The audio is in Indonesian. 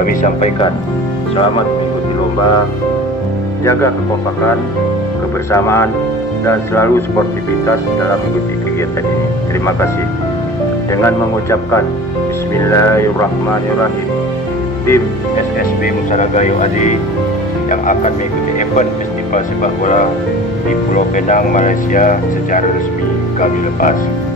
kami sampaikan selamat mengikuti lomba, jaga kekompakan, kebersamaan, dan selalu sportivitas dalam mengikuti kegiatan ini. Terima kasih. Dengan mengucapkan Bismillahirrahmanirrahim, tim SSB Musaragayo Adi yang akan mengikuti event Festival Sepak Bola di Pulau Penang, Malaysia secara resmi kami lepas.